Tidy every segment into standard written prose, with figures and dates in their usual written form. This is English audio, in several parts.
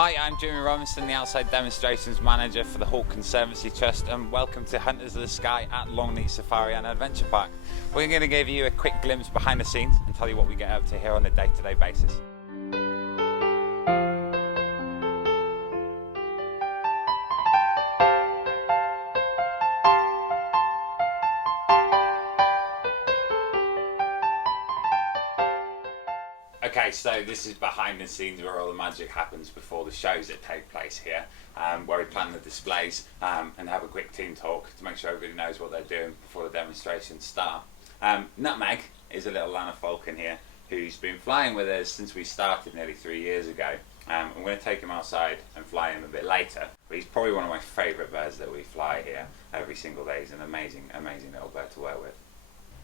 Hi, I'm Jimmy Robinson, the Outside Demonstrations Manager for the Hawk Conservancy Trust, and welcome to Hunters of the Sky at Longleat Safari and Adventure Park. We're going to give you a quick glimpse behind the scenes and tell you what we get up to here on a day-to-day basis. Okay, so this is behind the scenes where all the magic happens before the shows that take place here, where we plan the displays and have a quick team talk to make sure everybody knows what they're doing before the demonstrations start. Nutmeg is a little Lanner Falcon here who's been flying with us since we started nearly 3 years ago. I'm going to take him outside and fly him a bit later, but he's probably one of my favourite birds that we fly here every single day. He's an amazing, amazing little bird to work with.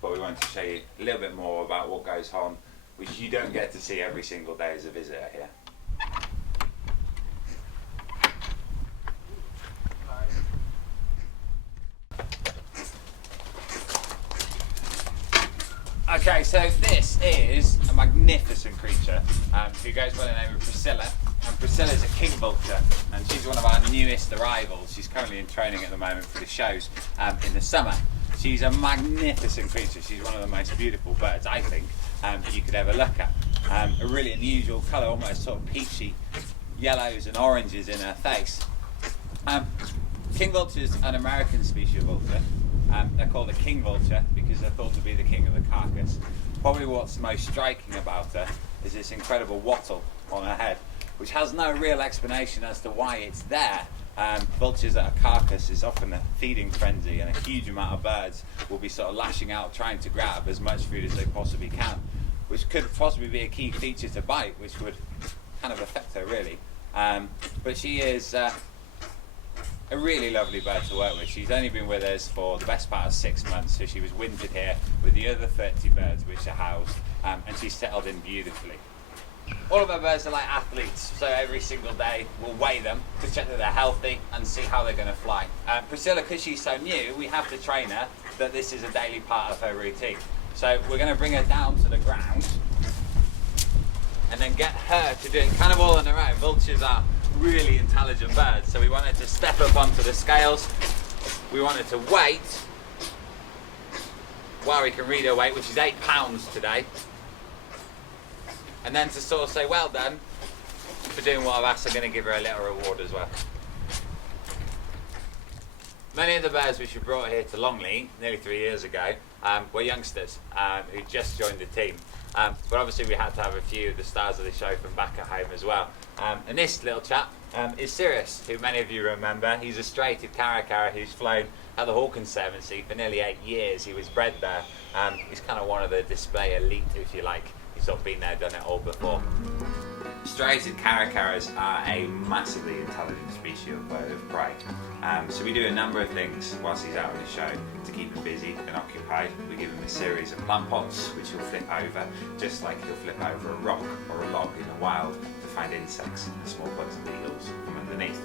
But we wanted to show you a little bit more about what goes on, which you don't get to see every single day as a visitor here. Okay, so this is a magnificent creature who goes by the name of Priscilla. And Priscilla's a king vulture, and she's one of our newest arrivals. She's currently in training at the moment for the shows in the summer. She's a magnificent creature. She's one of the most beautiful birds, I think, you could ever look at. A really unusual colour, almost sort of peachy yellows and oranges in her face. King vulture is an American species of vulture. They're called a king vulture because they're thought to be the king of the carcass. Probably what's most striking about her is this incredible wattle on her head, which has no real explanation as to why it's there. Vultures at a carcass is often a feeding frenzy, and a huge amount of birds will be sort of lashing out trying to grab as much food as they possibly can, which could possibly be a key feature to bite, which would kind of affect her really. But she is a really lovely bird to work with. She's only been with us for the best part of 6 months, so she was wintered here with the other 30 birds which are housed, and she's settled in beautifully. All of our birds are like athletes, so every single day we'll weigh them to check that they're healthy and see how they're going to fly. Priscilla, because she's so new, we have to train her that this is a daily part of her routine. So we're going to bring her down to the ground and then get her to do it kind of all on her own. Vultures are really intelligent birds, so we want her to step up onto the scales. We want her to wait while we can read her weight, which is 8 pounds today. And then to sort of say, well done for doing what I've asked. I'm going to give her a little reward as well. Many of the birds which we brought here to Longleat nearly 3 years ago were youngsters who just joined the team. But obviously we had to have a few of the stars of the show from back at home as well. And this little chap is Sirius, who many of you remember. He's a straighted caracara who's flown at the Hawk Conservancy for nearly 8 years. He was bred there. He's kind of one of the display elite, if you like. He's sort of been there, done it all before. Straighted caracaras are a massively intelligent species of bird of prey. So we do a number of things whilst he's out on the show to keep him busy and occupied. We give him a series of plant pots which he'll flip over, just like he'll flip over a rock or a log in the wild to find insects and small bugs and beetles from underneath.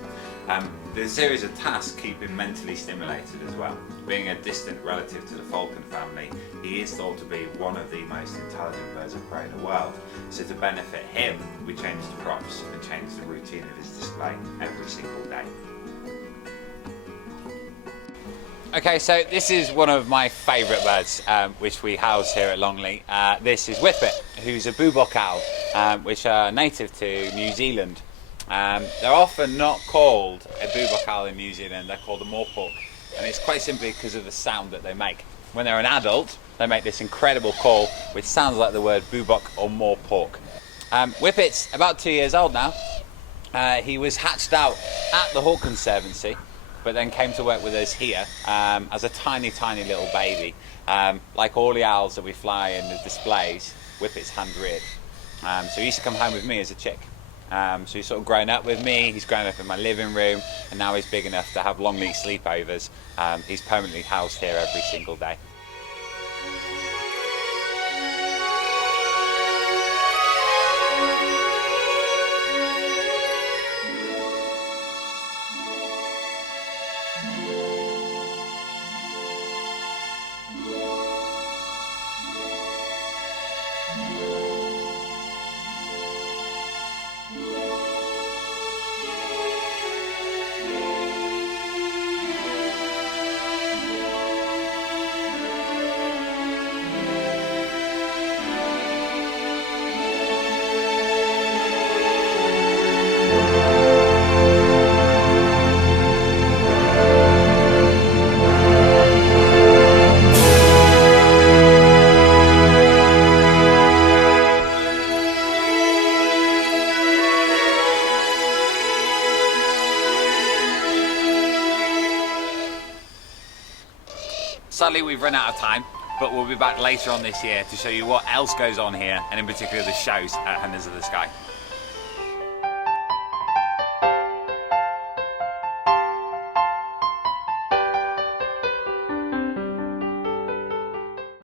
The series of tasks keep him mentally stimulated as well. Being a distant relative to the falcon family, he is thought to be one of the most intelligent birds of prey in the world. So to benefit him, we change the props and change the routine of his display every single day. Okay, so this is one of my favourite birds which we house here at Longleat. This is Whippet, who's a boobock owl, which are native to New Zealand. They're often not called a boobock owl in New Zealand, they're called a moorpork, and it's quite simply because of the sound that they make. When they're an adult, they make this incredible call which sounds like the word boobock or moorpork. Whippet's about 2 years old now. He was hatched out at the Hawk Conservancy, but then came to work with us here as a tiny little baby. Like all the owls that we fly in the displays, Whippet's hand-reared. So he used to come home with me as a chick. So he's sort of grown up with me, he's grown up in my living room, and now he's big enough to have Longleat sleepovers. He's permanently housed here every single day. Sadly, we've run out of time, but we'll be back later on this year to show you what else goes on here, and in particular the shows at Hunters of the Sky.